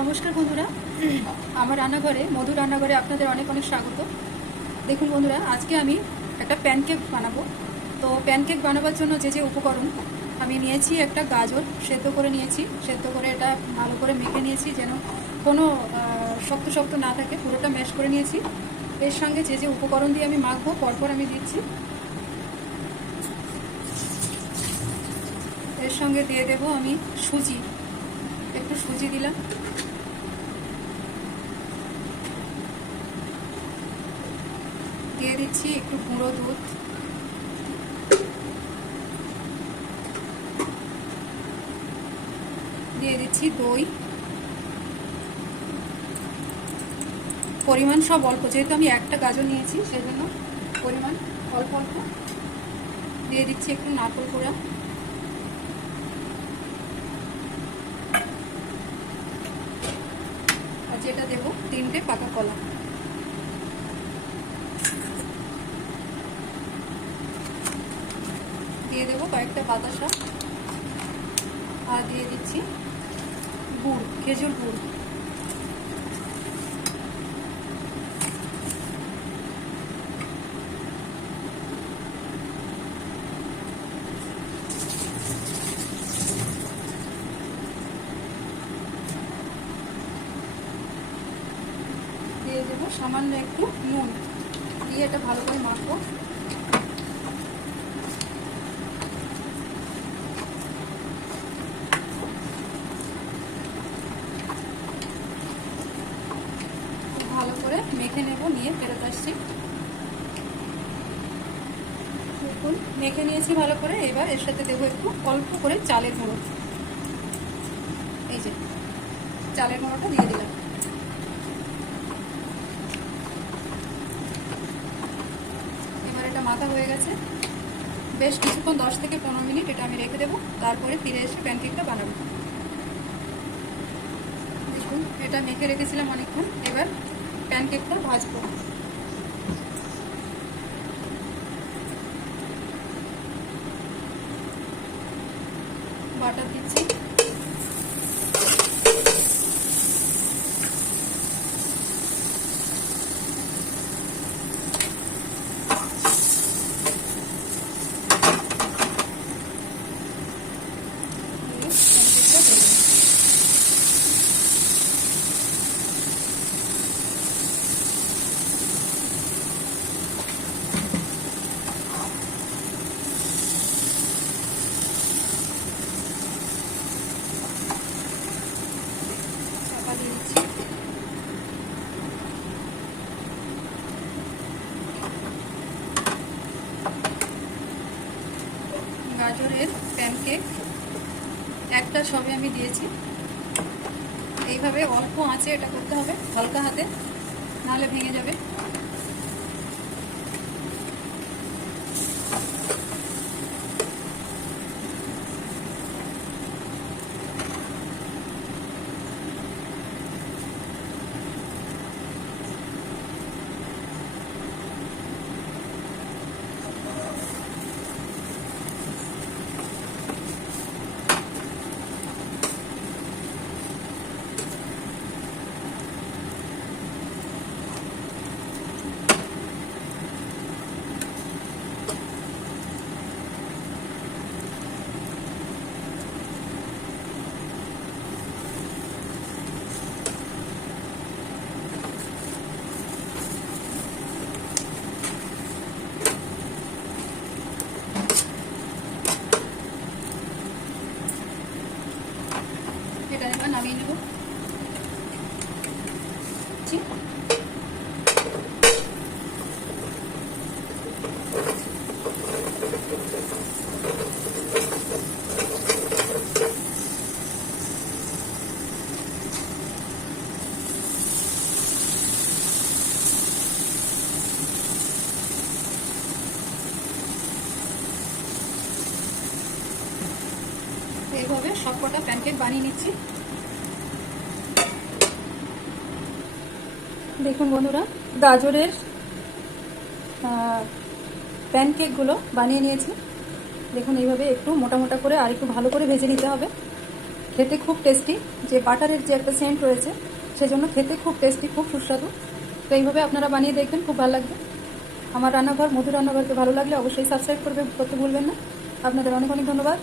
নমস্কার বন্ধুরা। আমার রান্নাঘরে মধু রান্নাঘরে আপনাদের অনেক অনেক স্বাগত। দেখুন বন্ধুরা, আজকে আমি একটা প্যানকেক বানাবো। তো প্যানকেক বানাবার জন্য যে যে উপকরণ, আমি নিয়েছি একটা গাজর, সেদ্ধ করে নিয়েছি। সেদ্ধ করে এটা ভালো করে মেখে নিয়েছি যেন কোনো শক্ত শক্ত না থাকে। পুরোটা ম্যাশ করে নিয়েছি। এর সঙ্গে যে যে উপকরণ দিয়ে আমি মাখবো, পরপর আমি দিচ্ছি। এর সঙ্গে দিয়ে দেবো আমি সুজি। একটু সুজি দিলাম। দিয়ে দিচ্ছি, একটু গুঁড়ো দুধ। দিয়ে দিচ্ছি দই। পরিমাণ সব অল্প, যেহেতু আমি একটা গাজর নিয়েছি, সেজন্য পরিমাণ অল্প অল্প। দিয়ে দিচ্ছি একটু নারকল কোড়া আর যেটা দেবো তিনটে পাকা কলা। দিয়ে দেবো কয়েকটা বাতাসা। আর দিয়ে দিচ্ছি গুড়, খেজুর গুড়। দিয়ে দেবো সামান্য একটু নুন। দিয়ে এটা ভালো করে মাখবো খুব ভালো করে মেখে নেব, নিয়ে ফেরত আসছি। দেখুন, মেখে নিয়েছি ভালো করে, এবার এর সাথে দেবো একটু অল্প করে চালের গুঁড়ো। এই যে, চালের গুঁড়োটা দিয়ে দিলাম। এবার এটা মাথা হয়ে গেছে। বেশ কিছুক্ষণ, দশ থেকে পনেরো মিনিট এটা আমি রেখে দেবো, তারপরে ফিরে এসে প্যানকেকটা বানাবো। দেখুন, এটা মেখে রেখেছিলাম অনেকক্ষণ, এবার প্যানকেকটা ভাজবো বাটার দিচ্ছি দিয়ে প্যানকেকটা দিয়ে দেবো। চাপা দিয়ে দিচ্ছি গাজরের প্যানকেক একটা সবে আমি দিয়েছি। এইভাবে অল্প আঁচে এটা করতে হবে, হালকা হাতে, নাহলে ভেঙে যাবে এটা এবার নামিয়ে নেব। ঠিক এইভাবে সবকটা প্যানকেক বানিয়ে নিচ্ছি। দেখুন বন্ধুরা, গাজরের প্যানকেকগুলো বানিয়ে নিয়েছি। দেখুন এইভাবে একটু মোটা মোটা করে আর একটু ভালো করে ভেজে নিতে হবে। খেতে খুব টেস্টি যে বাটারের যে একটা সেন্ট রয়েছে, সেজন্য খেতে খুব টেস্টি খুব সুস্বাদু। তো এইভাবে আপনারা বানিয়ে দেখবেন, খুব ভালো লাগবে। আমার রান্নাঘর মধু রান্নাঘরকে ভালো লাগলে অবশ্যই সাবস্ক্রাইব করবে করতে ভুলবেন না। আপনাদের অনেক অনেক ধন্যবাদ।